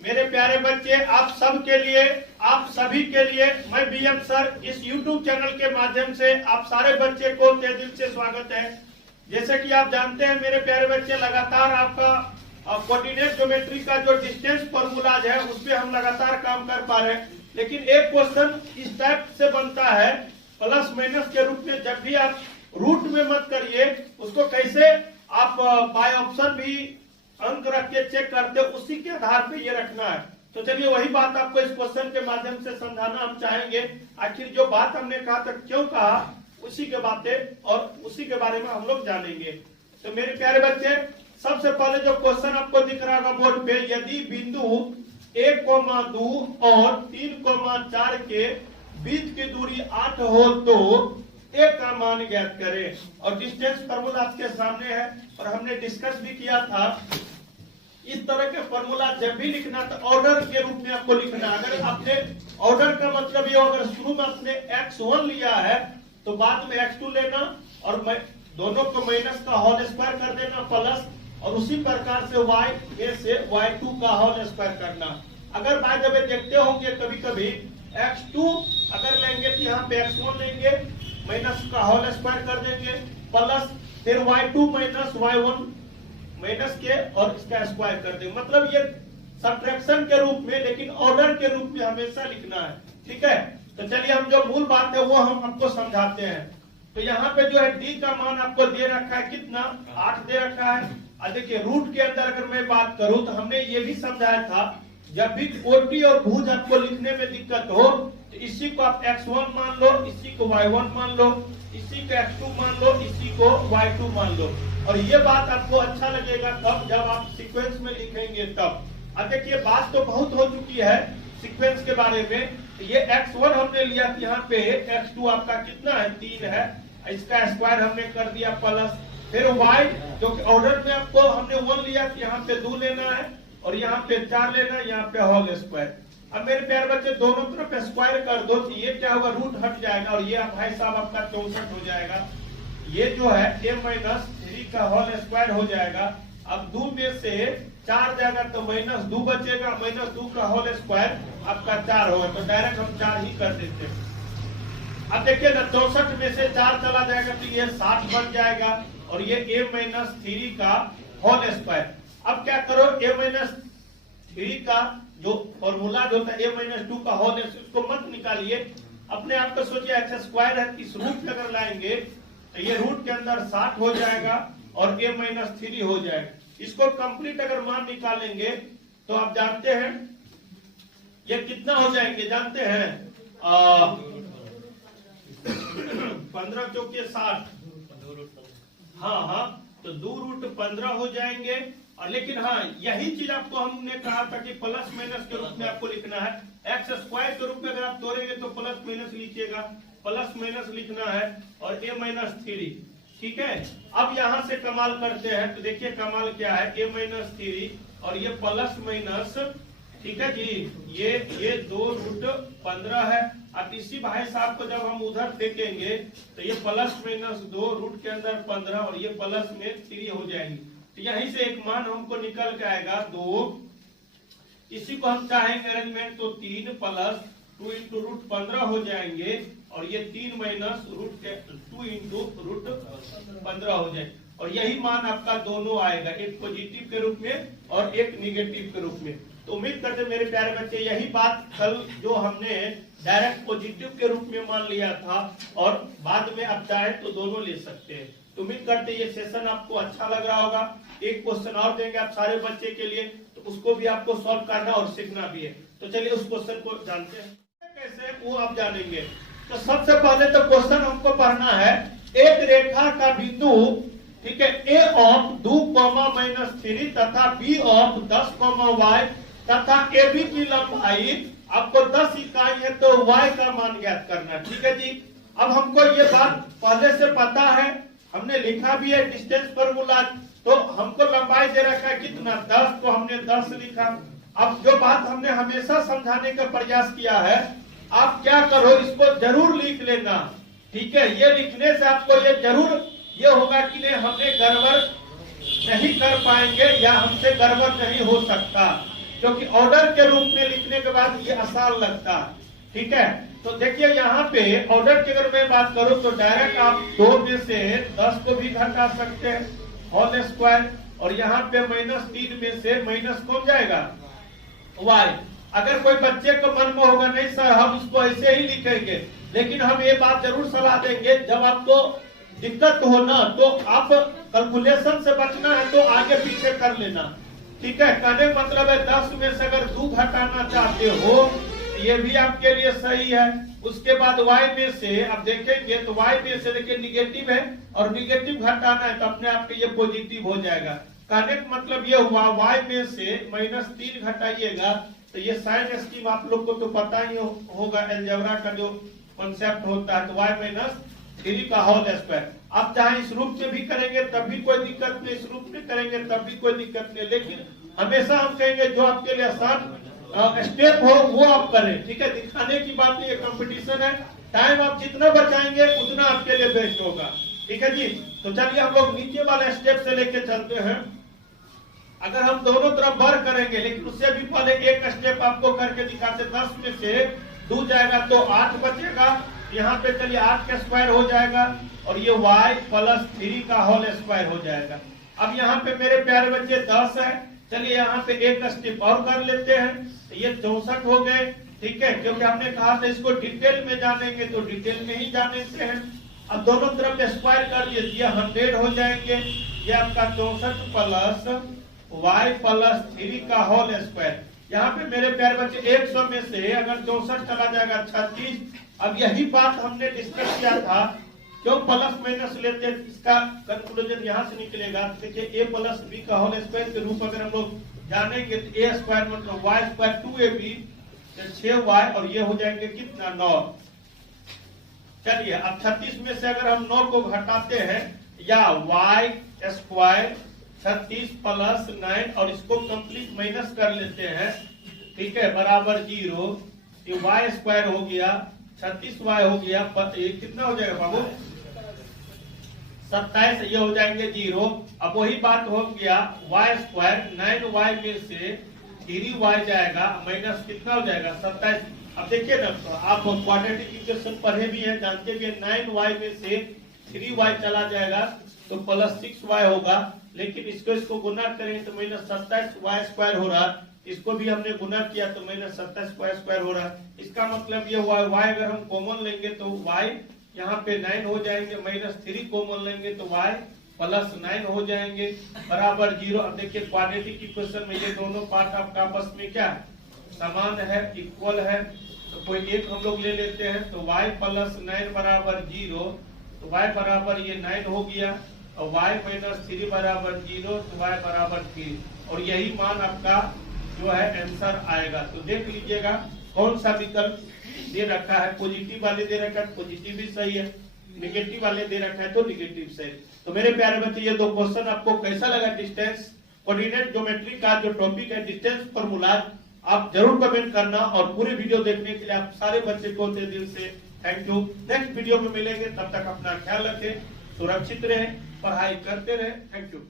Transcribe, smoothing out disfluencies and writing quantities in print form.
मेरे प्यारे बच्चे, आप सब के लिए, आप सभी के लिए मैं बीएम सर इस YouTube चैनल के माध्यम से आप सारे बच्चे को तहे दिल से स्वागत है। जैसे कि आप जानते हैं मेरे प्यारे बच्चे, लगातार आपका कोऑर्डिनेट ज्योमेट्री का जो डिस्टेंस फॉर्मूलाज है उस पर हम लगातार काम कर पा रहे हैं। लेकिन एक क्वेश्चन इस टाइप से बनता है प्लस माइनस के रूप में, जब भी आप रूट में मत करिए उसको, कैसे आप बाय ऑप्शन भी अंक रख के चेक करते, उसी के आधार पे ये रखना है। तो चलिए वही बात आपको इस क्वेश्चन के माध्यम से समझाना हम चाहेंगे। आखिर जो बात हमने कहा था, क्यों कहा, उसी के बातें और उसी के बारे में हम लोग जानेंगे। तो मेरे प्यारे बच्चे, सबसे पहले जो क्वेश्चन आपको दिख रहा होगा बोर्ड पे, यदि बिंदु 1,2 और 3,4 के बीच की दूरी 8 हो तो एक का मान ज्ञात करें। और डिस्टेंस फॉर्मूला आपके सामने है और हमने डिस्कस भी किया था। इस तरह के फॉर्मूला जब भी लिखना तो ऑर्डर के रूप में आपको लिखना। अगर आपने ऑर्डर का मतलब ये, अगर शुरू में आपने x1 लिया है तो बाद में x2 लेना और दोनों को माइनस का होल स्क्वायर कर देना प्लस, और उसी प्रकार से y से y2 का होल स्क्वायर करना। अगर बाय द वे देखते होंगे कभी कभी x2 अगर लेंगे तो यहाँ पे x1 लेंगे, माइनस का होल स्क्वायर कर देंगे प्लस फिर y2 माइनस y1 माइनस के और इसका स्क्वायर कर देंगे। मतलब ये सब्ट्रैक्शन के रूप में, लेकिन ऑर्डर के रूप में हमेशा लिखना है। ठीक है, तो चलिए हम जो मूल बात है वो हम आपको समझाते हैं। तो यहाँ पे जो है d का मान आपको दे रखा है, कितना, 8 दे रखा है। और देखिए रूट के अंदर अगर मैं बात करूं तो हमने ये भी समझाया था, जब भी कोटि और भुज आपको लिखने में दिक्कत हो तो इसी को आप x1 मान लो, इसी को y1 मान लो, इसी को x2 मान लो, इसी को y2 मान लो। और ये बात आपको अच्छा लगेगा तब जब आप सीक्वेंस में लिखेंगे तब। अब देखिए बात तो बहुत हो चुकी है सीक्वेंस के बारे में। ये x1 हमने लिया, यहाँ पे x2 आपका कितना है, 3 है, इसका स्क्वायर हमने कर दिया प्लस, फिर y जो कि ऑर्डर में आपको हमने 1 लिया, यहाँ पे 2 लेना है और यहाँ पे 4 लेना है, यहाँ पे होल स्क्वायर। अब मेरे प्यारे बच्चे दोनों तरफ स्क्वायर कर दो तो ये क्या होगा, रूट हट जाएगा और ये भाई साहब आपका 64 हो जाएगा। ये जो है a-3 का होल स्क्वायर हो जाएगा। अब 2 में से 4 जाएगा तो -2 बचेगा, -2 का होल स्क्वायर आपका 4 होगा, तो डायरेक्ट हम 4 ही कर देते हैं। अब देखिए ना, 64 में से 4 चला जाएगा तो ये 60 बन जाएगा और ये a-3 का होल स्क्वायर। अब क्या करो, a-3 का जो फॉर्मूला जो था a-2 का होल, उसको मत निकालिए, अपने आप को सोचिए x स्क्वायर है, इस रूट में अगर लाएंगे तो ये रूट के अंदर 60 हो जाएगा और a-3 हो जाएगा। इसको कंप्लीट अगर मान निकालेंगे तो आप जानते हैं ये कितना हो जाएंगे, जानते हैं 15 चौके 60, हाँ, तो 2√15 हो जाएंगे। और लेकिन हाँ, यही चीज आपको हमने कहा था कि प्लस माइनस के रूप में आपको लिखना है। एक्स स्क्वायर के रूप में अगर आप तोड़ेंगे तो प्लस माइनस लिखिएगा, प्लस माइनस लिखना है और a-3। ठीक है, अब यहाँ से कमाल करते हैं तो देखिए कमाल क्या है, a-3 और ये प्लस माइनस, ठीक है जी, ये 2√15 है। अब इसी भाई साहब को जब हम उधर फेंकेंगे तो ये प्लस माइनस 2 रूट के अंदर 15 और ये प्लस में 3 हो जाएंगे। तो यहीं से एक मान हमको निकल के आएगा 2। इसी को हम चाहेंगे अरेंजमेंट तो 3 प्लस 2 इंटू √15 हो जाएंगे और ये 3 माइनस 2 इंटू √15 हो जाएंगे। और यही मान आपका दोनों आएगा, एक पॉजिटिव के रूप में और एक निगेटिव के रूप में। तो उम्मीद करते मेरे प्यारे बच्चे, यही बात कल जो हमने डायरेक्ट पॉजिटिव के रूप में मान लिया था और बाद में आप चाहे तो दोनों ले सकते हैं। तो उम्मीद करते ये सेशन आपको अच्छा लग रहा होगा। एक क्वेश्चन और देंगे आप सारे बच्चे के लिए, तो उसको भी आपको सॉल्व करना और सीखना भी है। तो चलिए उस क्वेश्चन को जानते हैं कैसे, वो आप जानेंगे। तो सबसे पहले तो क्वेश्चन हमको पढ़ना है, एक रेखा का बिंदु, ठीक है, a ऑफ 2, तथा b ऑफ 10, y तथा AB की लंबाई आपको 10 इकाई है तो y का मान ज्ञात करना। ठीक है जी, अब हमको ये बात पहले से पता है, हमने लिखा भी है डिस्टेंस फॉर्मूला। तो हमको लंबाई दे रखा है कितना, 10, तो हमने 10 लिखा। अब जो बात हमने हमेशा समझाने का प्रयास किया है, आप क्या करो, इसको जरूर लिख लेना। ठीक है, ये लिखने से आपको ये जरूर ये होगा कि नहीं, हमें गड़बड़ नहीं कर पाएंगे या हमसे गड़बड़ नहीं हो सकता। क्योंकि ऑर्डर के रूप में लिखने के बाद ये आसान लगता है। ठीक है, तो देखिए यहाँ पे ऑर्डर की अगर मैं बात करूं तो डायरेक्ट आप 2 में से 10 को भी घटा सकते हैं होल स्क्वायर, और यहाँ पे -3 में से माइनस कौन जाएगा y। अगर कोई बच्चे को मन में होगा नहीं सर हम इसको ऐसे ही लिखेंगे, लेकिन हम ये बात जरूर सलाह देंगे जब आपको दिक्कत हो ना तो आप कैलकुलेशन से बचना है तो आगे पीछे कर लेना। ठीक है, कहने का मतलब है 10 में से अगर 2 घटाना चाहते हो ये भी आपके लिए सही है। उसके बाद y में से आप देखेंगे तो y में से देखिए निगेटिव है और निगेटिव घटाना है तो अपने आप ये पॉजिटिव हो जाएगा। कहने का मतलब ये हुआ y में से -3 घटाइएगा तो ये साइन स्कीम आप लोग को तो पता ही होगा, अलजेब्रा का जो कॉन्सेप्ट होता है, तो y - 3 का होल स्क्वायर। आप चाहे इस रूप में भी करेंगे तब भी कोई दिक्कत नहीं, इस रूप में करेंगे तब भी कोई दिक्कत नहीं, लेकिन हमेशा हम कहेंगे जो आपके लिए आसान स्टेप हो वो आप करें। ठीक है, दिखाने की बात नहीं है, कंपटीशन है, टाइम आप जितना बचाएंगे उतना आपके लिए बेस्ट होगा। ठीक है जी, तो चलिए हम लोग नीचे वाले स्टेप से लेके चलते हैं। अगर हम दोनों तरफ भर करेंगे, लेकिन उससे भी पहले एक स्टेप आपको करके दिखाते। 10 में से 2 जाएगा तो 8 बचेगा, यहाँ पे चलिए 8 का स्क्वायर हो जाएगा और ये y + 3 का होल स्क्वायर हो जाएगा। अब यहाँ पे मेरे प्यारे बच्चे 10 है, चलिए यहाँ पे एक स्टेप और कर लेते हैं, ये 64 हो गए। ठीक है, क्योंकि हमने कहा था इसको डिटेल में जानेंगे तो डिटेल में ही जानेंगे हैं। अब दोनों तरफ स्क्वायर कर दीजिए, 100 हो जाएंगे, ये आपका 64 + y + 3 का होल स्क्वायर। यहाँ पे मेरे प्यारे बच्चे 100 में से अगर 64 चला जाएगा 36। अब यही बात हमने डिस्कस किया था, क्यों प्लस माइनस लेते हैं, इसका कंक्लूजन यहाँ से निकलेगा। देखिए a + b का होल स्क्वायर के रूप अगर हम लोग जानेंगे तो a स्क्वायर मतलब y² 2ab 6y और ये हो जाएंगे कितना 9। चलिए अब 36 में से अगर हम 9 को घटाते हैं या y² 36 + 9 और इसको कंप्लीट माइनस कर लेते हैं, ठीक है, बराबर 0। ये y² हो गया 36y हो गया, ये कितना हो जाएगा बाबू 27, ये हो जाएंगे 0। अब वही बात हो गया y² 9y में से 3y जाएगा माइनस कितना हो जाएगा 27। अब देखिए ना, तो आप क्वाड्रेटिक इक्वेशन पढ़े भी हैं, जानते भी हैं, 9y में से 3y चला जाएगा तो +6y होगा, लेकिन इसको गुना करें तो -27y² हो रहा, इसको भी हमने गुना किया तो -27y² हो रहा। इसका मतलब ये हुआ y अगर हम कॉमन लेंगे तो y यहाँ पे 9 हो जाएंगे, -3 कॉमन लेंगे तो y +9 हो जाएंगे बराबर 0। अब देखिए क्वाड्रेटिक इक्वेशन में ये दोनों पार्ट आपका आपस में क्या समान है, इक्वल है, तो कोई एक हम लोग ले लेते हैं तो y + 9 बराबर 0, तो y बराबर ये 9 हो गया और y - 3 बराबर 0, तो y बराबर 3, और यही मान आपका जो है आंसर आएगा। तो देख लीजिएगा कौन सा विकल्प दे रखा है, पॉजिटिव वाले दे रखा है पॉजिटिव भी सही है, निगेटिव वाले दे रखा है तो निगेटिव सही। तो मेरे प्यारे बच्चे ये 2 क्वेश्चन आपको कैसा लगा, डिस्टेंस कोऑर्डिनेट ज्योमेट्री का जो टॉपिक है डिस्टेंस फॉर्मूला, आप जरूर कमेंट करना, और पूरे वीडियो देखने के लिए आप सारे बच्चे को दिल से थैंक यू। नेक्स्ट वीडियो में मिलेंगे, तब तक अपना ख्याल रखें, सुरक्षित रहें, पढ़ाई करते रहें। Thank you.